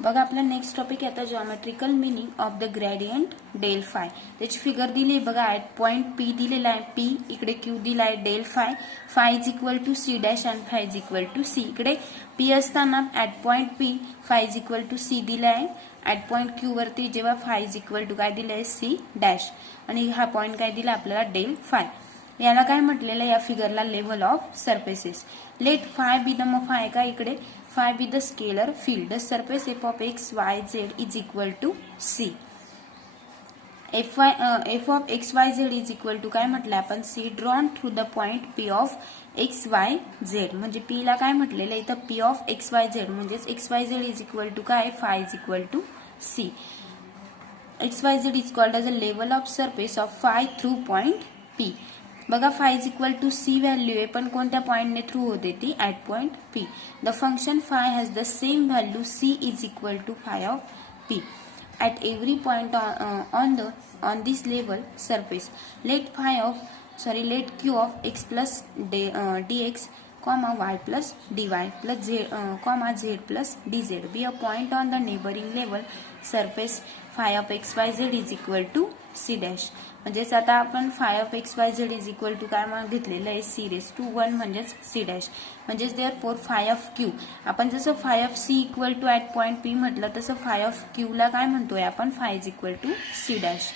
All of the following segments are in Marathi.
बघा आपला नेक्स्ट टॉपिक आहे आता geometrical meaning of the gradient del phi. त्याची फिगर दिली आहे बघा. ऍट पॉइंट पी दिलेला आहे, पी इकडे क्यू दिला आहे, del phi, phi is equal to C dash आणि phi is equal to c. इकडे पी असताना at point p phi is equal to c दिला आहे, ऍट पॉइंट क्यू वरती जेव्हा फाय इज इक्वल टू काय दिलं आहे सी डॅश, आणि हा पॉइंट काय दिला आपल्याला डेल फाय. याला काय म्हटलेलं या फिगरला level of surfaces. Let phi be the, मग फाय का इकडे phi be the scalar field. The surface f of x Y Z is equal to c. F of x Y Z is equal to काय म्हटलं आपण c drawn through the point p of x Y z. म्हणजे पी ला काय म्हटलेलं इथं p of x Y z म्हणजेच x Y Z is equal to काय phi is equal to c. X Y Z is called as a level of surface of phi through point p. बघा phi is equal to c value आहे, पण कोणत्या पॉइंटने थ्रू होते ती at point p. The function phi has the same value c is equal to phi of p at every point on this level surface. Let q of x plus dx comma y plus dy plus z comma z plus dz be a point on the neighboring level surface. Phi of x y z is equal to c dash. म्हणजेच आता आपण phi of x Y Z is equal to काय मग घेतलेलं आहे सी रेस टू 1 म्हणजेच सी डॅश. म्हणजेच देअरफॉर फाय ऑफ क्यू आपण जसं phi of C equal to at point P म्हटलं तसं फाय ऑफ क्यू ला काय म्हणतोय आपण phi is equal to C dash.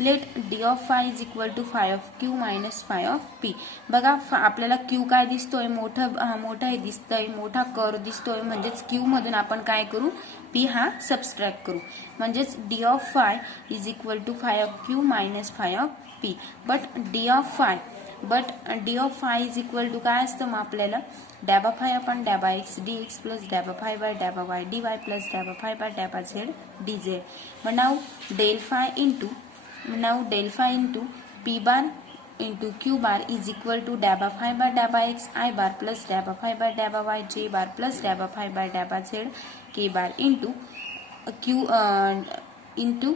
Let D of phi is equal to phi of Q minus phi of P. बघा आपल्याला क्यू काय दिसतोय मोठा हे दिसतोय, मोठा कर्व दिसतोय, म्हणजेच क्यू मधून आपण काय करू पी हा सबस्ट्रॅक्ट करू. म्हणजेच d of phi is equal to phi of Q minus phi of p. But d of phi is equal to काय असतं मग आपल्याला डॅबा फाय आपण डॅबा एक्स डी एक्स प्लस डॅबा फाय बाय डॅबा वाय डी वाय प्लस डॅबा फाय बाय डॅबा झेड डी झेड. मग now del phi into p bar into q bar is equal to dabba phi by dabba x I bar plus dabba phi by dabba y j bar plus dabba phi by dabba z k bar into q into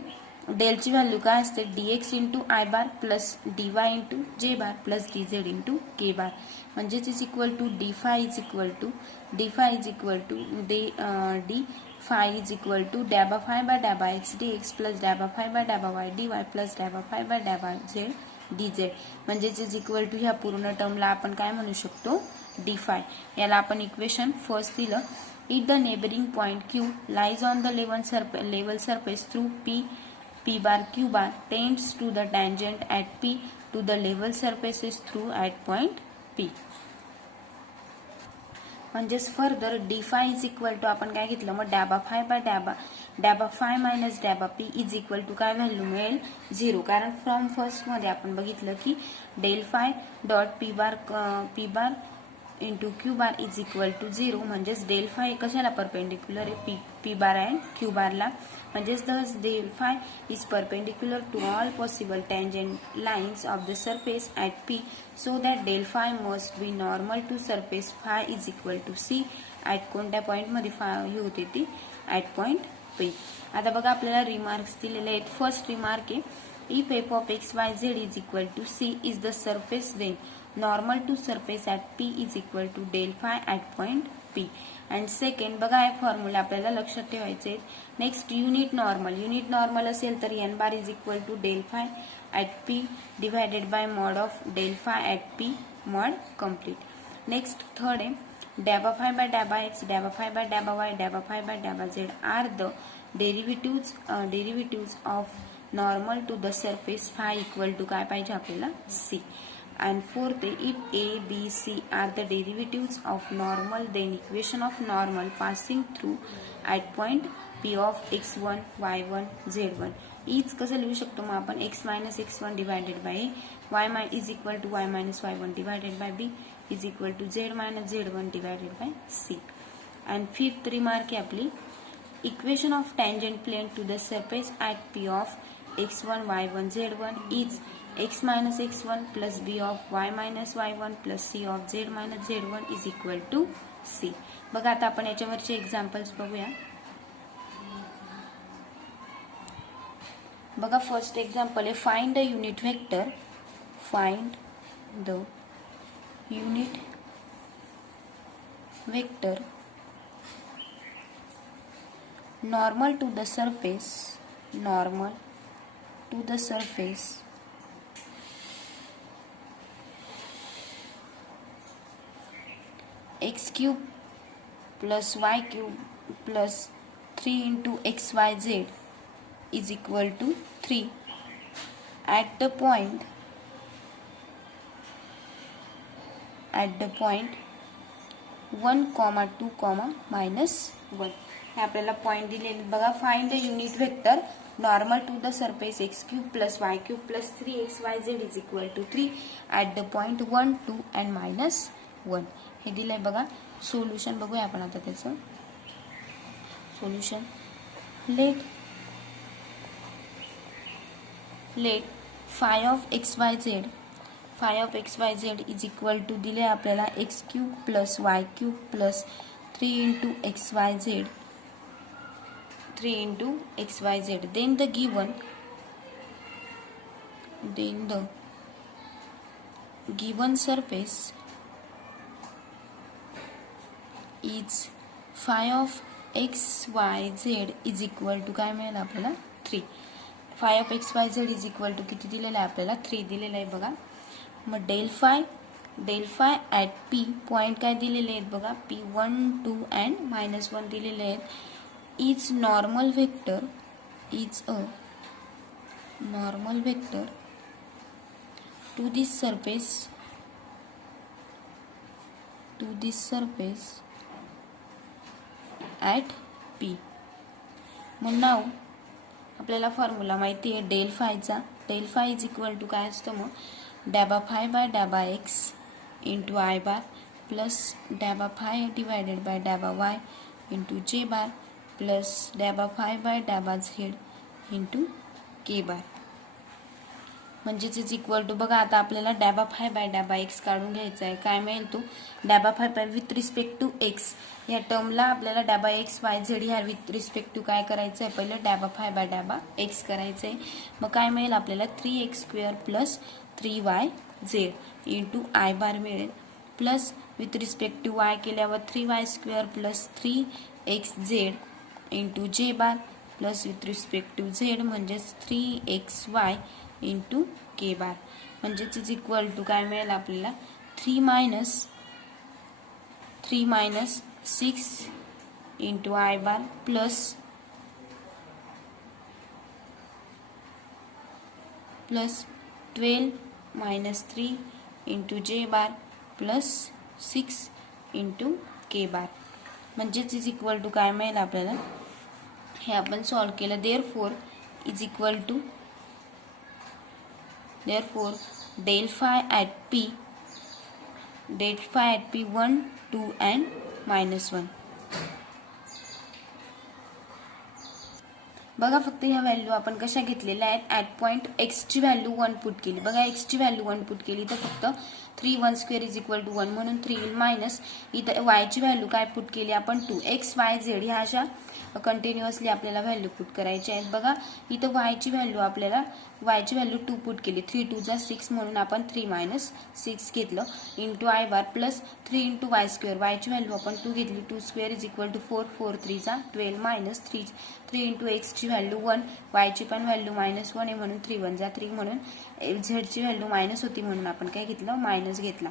del ची व्हॅल्यू काय असते dx into i bar plus dy into j bar plus dz into k bar. म्हणजेच is equal to d phi is equal to d phi is equal to डॅबा फाय बाय डॅबा एक्स डी एक्स प्लस डॅबा फाय बाय डॅबा वाय डी वाय प्लस डॅबा फाय बाय डॅबा झेड dz. म्हणजेच इज इक्वल टू ह्या पूर्ण टर्मला आपण काय म्हणू शकतो डी फाय. याला आपण इक्वेशन फर्स्ट दिलं. If the neighbouring point Q lies on the level surface through p bar q bar tends to the tangent at p to the level surfaces through at point p. म्हणजेच further d phi is equal to आपण काय घेतलं मग डॅबा फाय बाय डॅबा फाय मायनस डॅबा पी इज इक्वल टू काय व्हॅल्यू मिळेल 0. कारण फ्रॉम फर्स्ट मध्ये आपण बघितलं की del phi dot p bar into q bar is equal to 0. म्हणजेच डेल फाय कशाला परपेंडिक्युलर आहे पी बार अँड क्यू बारला. म्हणजेच thus del phi is perpendicular to all possible tangent lines of the surface at P so that del phi must be normal to surface phi is equal to C. At कोणत्या पॉइंट मध्ये फाय ही होते ती ऍट पॉइंट पी. आता बघा आपल्याला रिमार्क्स दिलेले आहेत. फर्स्ट रिमार्क आहे if F of x Y Z is equal to C is the surface then normal to surface at P is equal to del phi at point P. And second बघा हे फॉर्म्युला आपल्याला लक्षात ठेवायचे. नेक्स्ट युनिट नॉर्मल असेल तर n bar is equal to del phi at p divided by mod of del phi at p mod complete. Next third आहे डॅबा फाय बाय डॅबा एक्स डॅबा फाय बाय डॅबा वाय डॅबा फाय बाय डॅबा z are the derivatives of normal to the surface phi equal to काय पाहिजे आपल्याला c. And fourth, if a, b, c are the derivatives of normal, then equation of normal passing through at point p of x1, y1, z1 is कसं लिहू शकतो मग आपण x minus x1 divided by y is equal to y minus y1 divided by b is equal to z minus z1 divided by c. And fifth remark आहे आपली equation of tangent plane to the surface at p of x1, y1, z1 is x minus x1 plus b of y minus y1 plus c of z minus z1 is equal to c. बघा आता आपण याच्यावरचे एक्झाम्पल्स बघूया. बघा फर्स्ट एक्झाम्पल आहे find the unit vector normal to the surface, normal to the surface x cube plus y cube plus 3 into xyz is equal to 3 at the point 1, 2, -1 हे आपल्याला पॉइंट दिलेले बघा. Find the unit vector normal to the surface x cube plus y cube plus 3xyz is equal to 3 at the point 1, 2 and -1 हे दिलंय बघा. सोल्युशन बघूया आपण आता त्याचं solution. Let phi of x Y Z is equal to दिले आपल्याला X cube plus Y cube plus 3 into xyz, 3 into xyz. Then the given surface is phi of xyz is equal to काय मिळेल आपल्याला 3. Phi of xyz is equal to किती दिलेलं आहे आपल्याला 3 दिलेलं आहे बघा. मग del phi at P point काय दिलेले आहेत बघा पी 1, 2 and -1 दिलेले आहेत. Is normal vector to this surface at p. मग नाव आपल्याला फॉर्म्युला माहिती आहे del phi is equal to काय असतं मग डॅबा फाय बाय डॅबा x into i bar plus डॅबा फाय डिवायडेड बाय डॅबा y into j bar plus डॅबा फाय बाय डॅबा झेड इंटू के बार. म्हणजेच इज इक्वल टू बघा आता आपल्याला डॅबा फाय बाय डॅबा एक्स काढून घ्यायचा आहे. काय मिळेल तो डॅबा phi by with respect to x या टर्मला आपल्याला डॅबा एक्स वाय झेड ह्या विथ रिस्पेक्ट टू काय करायचं आहे पहिलं डॅबा फाय बाय डॅबा एक्स करायचं आहे. मग काय मिळेल आपल्याला 3x² plus 3yz into i bar मिळेल plus with respect to y केल्यावर 3y² plus 3xz into j bar plus with respect to z म्हणजेच 3xy इंटू के बार. म्हणजेच इज इक्वल टू काय मिळेल आपल्याला 3 minus 6 into i bar plus 12 minus 3 into j bar plus 6 into k bar. म्हणजेच इज इक्वल टू काय मिळेल आपल्याला हे आपण सॉल्व केलं. Therefore del phi at p 1, 2 and -1. बघा फक्त ह्या व्हॅल्यू आपण कशा घेतलेल्या आहेत ॲट पॉइंट एक्स ची व्हॅल्यू 1 पुट केली. बघा एक्स ची व्हॅल्यू 1 पुट केली तर फक्त 3 1² इज इक्वल टू 1 म्हणून 3 येईल मायनस इथं वाय ची व्हॅल्यू काय पुट केली आपण 2 एक्स वाय झेड ह्या अशा कंटिन्युअसली आपल्याला व्हॅल्यू पुट करायची आहेत. बघा इथं वाय ची व्हॅल्यू 2 पुट केली 3 2 जा 6 म्हणून आपण 3 मायनस 6 घेतलं into i bar plus 3 into y² Y ची व्हॅल्यू आपण 2 घेतली 2² इज इक्वल टू 4 4 3 जा 12 मायनस 3 इंटू एक्स ची व्हॅल्यू 1 वाय ची पण व्हॅल्यू -1 आहे म्हणून 3 1 जा 3 म्हणून झेड ची व्हॅल्यू मायनस होती म्हणून आपण काय घेतलं मायनस घेतला.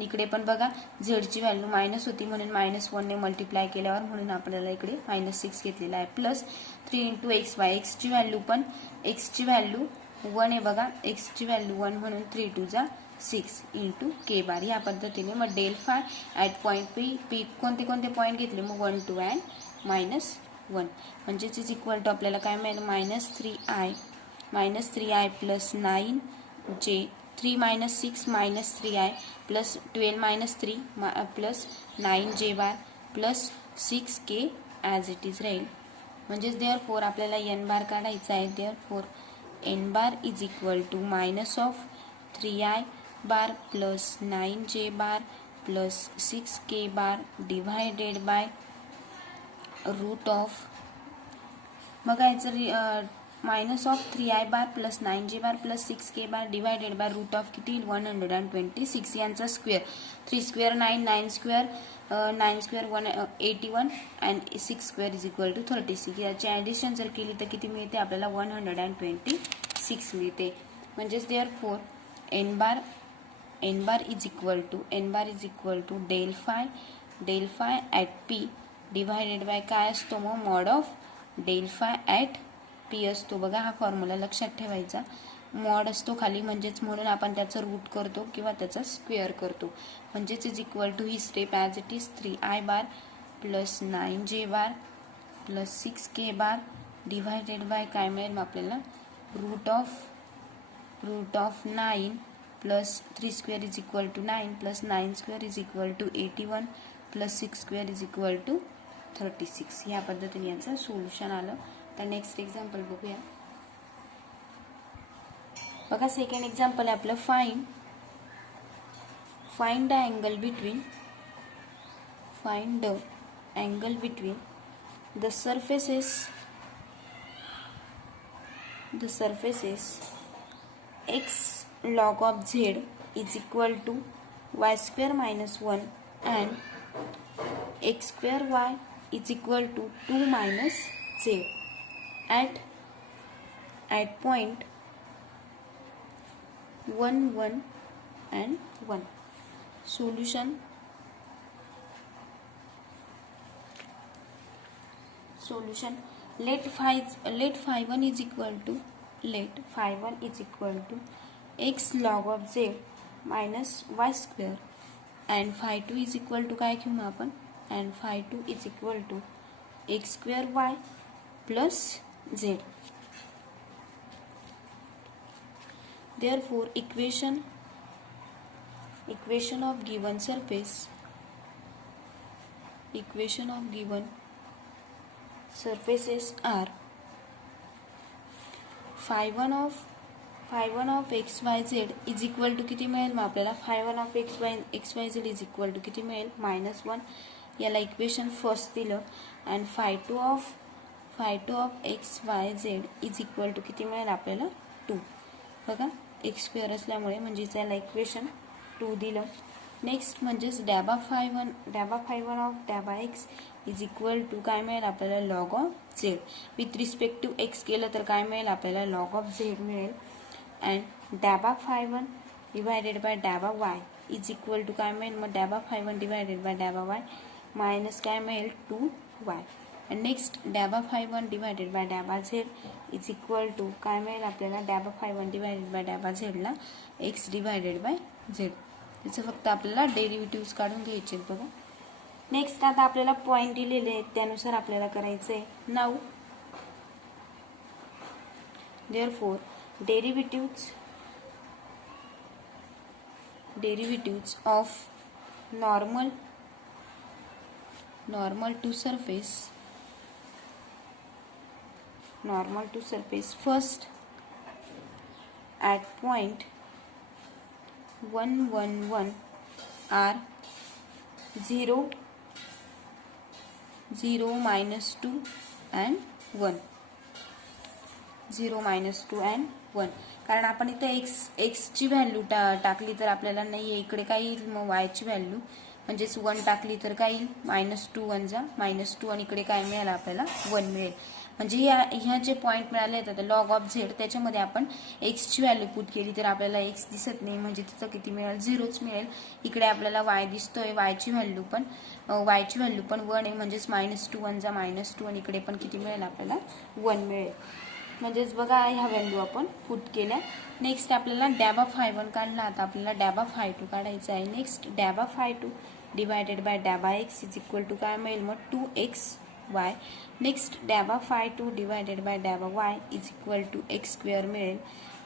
इकडे पण बघा झेड ची व्हॅल्यू मायनस होती म्हणून -1 ने मल्टिप्लाय केल्यावर म्हणून आपल्याला इकडे -6 घेतलेला आहे plus 3 into x Y x ची व्हॅल्यू 1 आहे बघा एक्स ची व्हॅल्यू 1 म्हणून 3 2 जा 6 इंटू के बार. या पद्धतीने मग del phi at point P कोणते पॉइंट घेतले मग 1 2 अँड -1 म्हणजेच इज इक्वल टू आपल्याला काय मिळेल -3i plus 9 j 3 minus 6 minus 3i plus 12 minus 3 plus 9 j bar plus 6k as it is राहील. म्हणजेच देअरफोर आपल्याला n बार काढायचा आहे. Therefore n bar is equal to minus of 3i bar plus 9j bar plus 6k bar divided by root of मग याचं minus of 3i bar plus 9j bar plus 6k bar divided by root of किती 126 यांचा square 3 square 9 9 square 9 square 181 and 6 square is equal to 36. याची ॲडिशन जर केली तर किती मिळते आपल्याला 126 मिळते. म्हणजेच therefore N bar is equal to del phi at P divided by काय असतो मग mod of del phi at P असतो. बघा हा फॉर्म्युला लक्षात ठेवायचा. मॉड असतो खाली म्हणजेच म्हणून आपण त्याचं रूट करतो किंवा त्याचा स्क्वेअर करतो. म्हणजेच इज इक्वल टू ही step as it is 3i bar plus 9j bar plus 6k bar divided by काय मिळेल आपल्याला root of 9 plus 3 square is equal to 9 plus 9 square is equal to 81 plus 6 square is equal to 36. या पद्धतीने याचं सोल्युशन आलं. तर नेक्स्ट एक्झाम्पल बघूया. बघा सेकंड एक्झाम्पल आहे आपलं find the angle between the surfaces x log of z is equal to y square minus 1 and x square y is equal to 2 minus z at point 1 1 and 1. Solution let phi 1 is equal to x log of z minus y square and phi 2 is equal to काय घेऊ आपण and phi 2 is equal to x square y plus z. Therefore equation of given surfaces are phi 1 of x y z is equal to किती मिळेल मग आपल्याला phi 1 of x y z is equal to किती मिळेल -1. याला इक्वेशन फर्स्ट दिलं and phi 2 of x y z is equal to किती मिळेल आपल्याला 2. बघा x स्क्वेअर असल्यामुळे म्हणजे याला इक्वेशन 2 दिलं. नेक्स्ट म्हणजेच डॅबा फाय वन ऑफ डॅबा एक्स इज इक्वल टू काय मिळेल आपल्याला log of z. With respect to x केलं तर काय मिळेल आपल्याला लॉग ऑफ झेड मिळेल. अँड डॅबा फाय वन डिवायडेड बाय डॅबा वाय इज इक्वल टू काय मिळेल मग डॅबा फाय वन डिवायडेड बाय डॅबा वाय मायनस काय मिळेल 2y. अँड नेक्स्ट डॅबा फाय वन डिवायडेड बाय डॅबा झेड इज इक्वल टू काय मिळेल आपल्याला डॅबा फाय वन डिवायडेड बाय डॅबा झेडला एक्स डिवायडेड बाय झेड. त्याचं फक्त आपल्याला डेरिव्हेटिव्ह काढून घ्यायचे बघा. नेक्स्ट आता आपल्याला पॉईंट दिलेले आहेत त्यानुसार आपल्याला करायचं आहे. Now therefore derivatives of normal to surface first at point 1 1 1 are 0 0 minus 2 and 1. 0 minus 2 and 1. कारण आपण इथे x ची व्हॅल्यू टाकली तर आपल्याला नाही आहे इकडे काय येईल मग y ची व्हॅल्यू म्हणजेच 1 टाकली तर काय येईल -2 1 जा -2 आणि इकडे काय मिळेल आपल्याला 1 मिळेल. म्हणजे ह्या जे पॉईंट मिळाले आहेत लॉग ऑफ झेड त्याच्यामध्ये आपण एक्स ची व्हॅल्यू पुट केली तर आपल्याला एक्स दिसत नाही म्हणजे तिथं किती मिळेल 0च मिळेल. इकडे आपल्याला वाय दिसतोय वायची व्हॅल्यू पण 1 आहे म्हणजेच -2 1 जा -2 आणि इकडे पण किती मिळेल आपल्याला 1 मिळेल. म्हणजेच बघा ह्या व्हॅल्यू आपण पुट केल्या. नेक्स्ट आपल्याला डॅबा फाय 1 काढला आता आपल्याला डॅबा फाय 2 काढायचा आहे. नेक्स्ट डॅबा फाय 2 डिवायडेड बाय डॅबा एक्स इज इक्वल टू काय मिळेल मग 2xy. नेक्स्ट डॅबा फाय 2 डिवायडेड बाय डॅबा y is equal to x square मिळेल.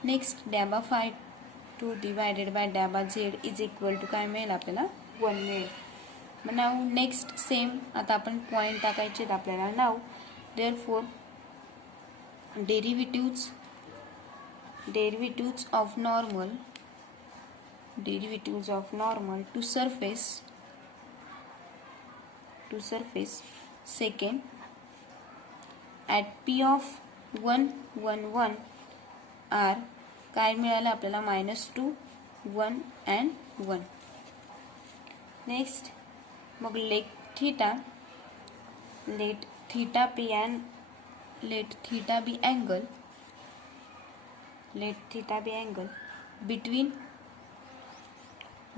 नेक्स्ट डॅबा फाय 2 डिवायडेड बाय डॅबा झेड इज इक्वल टू काय मिळेल आपल्याला 1 मिळेल. नाव नेक्स्ट सेम आता आपण पॉईंट टाकायचे आपल्याला. नाव therefore derivatives of normal to surface second at p of 1 1 1 are काय मिळालं आपल्याला -2 1 and 1. नेक्स्ट मग let theta B angle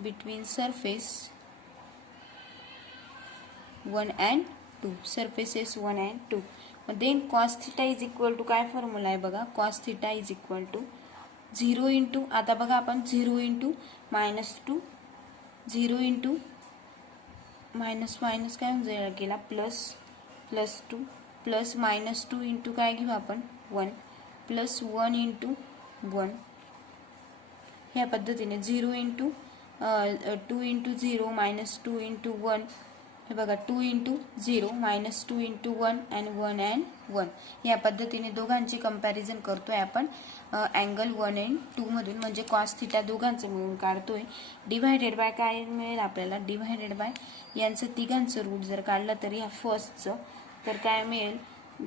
between surface 1 and 2, surfaces 1 and 2. then cos theta is equal to काय फॉर्म्युला आहे बघा, cos theta is equal to 0 into, आता बघा आपण 0 इंटू -2, 0 इंटू मायनस काय होऊन जाईल गेला +2 प्लस -2 इंटू काय घेऊ आपण 1 प्लस 1 इंटू 1, ह्या पद्धतीने 0 इंटू 2 इंटू 0 -2 इंटू 1, हे बघा 2 इंटू 0 -2 इंटू 1 and 1 and 1, या पद्धतीने दोघांची कंपॅरिझन करतोय आपण अँगल 1 and 2 मधून, म्हणजे कॉस थिटा दोघांचे मिळून काढतोय. डिवायडेड बाय काय मिळेल आपल्याला, डिवायडेड बाय यांचं तिघांचं रूट जर काढलं तर या फर्स्टचं तर काय मिळेल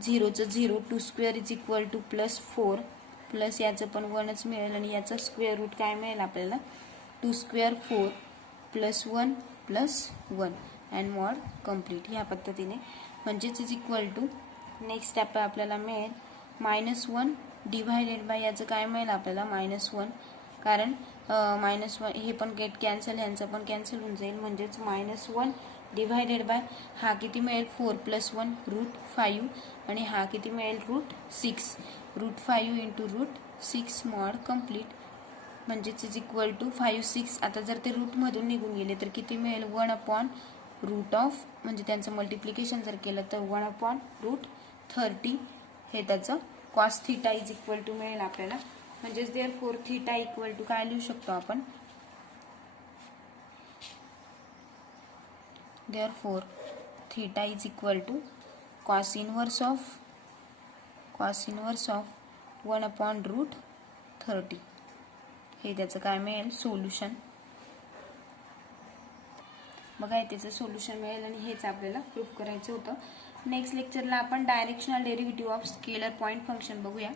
0चं 0, 2 square is equal to +4 plus याचं पण 1च मिळेल आणि याचं स्क्वेअर रूट काय मिळेल आपल्याला 2 square 4 plus 1 plus 1 and mod complete, ह्या पद्धतीने म्हणजेच is equal to next step आपल्याला मिळेल -1 डिवायडेड बाय याचं काय मिळेल आपल्याला -1, कारण -1 हे पण गेट कॅन्सल, ह्यांचं पण कॅन्सल होऊन जाईल, म्हणजेच -1 डिवायडेड बाय हा किती मिळेल 4 + 1 √5 आणि हा किती मिळेल √6, √5 इंटू √6 मॉड कम्प्लीट, म्हणजेच इज इक्वल टू 5 6. आता जर ते रूटमधून निघून गेले तर किती मिळेल 1/√, म्हणजे त्यांचं मल्टिप्लिकेशन जर केलं तर 1/√30, हे त्याचं cos theta is equal to मिळेल आपल्याला. म्हणजेच देअरफॉर थिटा इक्वल टू काय लिहू शकतो आपण, therefore theta is equal to cos inverse of 1/√30, हे त्याचं काय मिळेल सोल्युशन. बघा त्याचं सोल्युशन मिळेल आणि हेच आपल्याला प्रूफ करायचं होतं. नेक्स्ट लेक्चरला आपण directional derivative of scalar point function बघूया.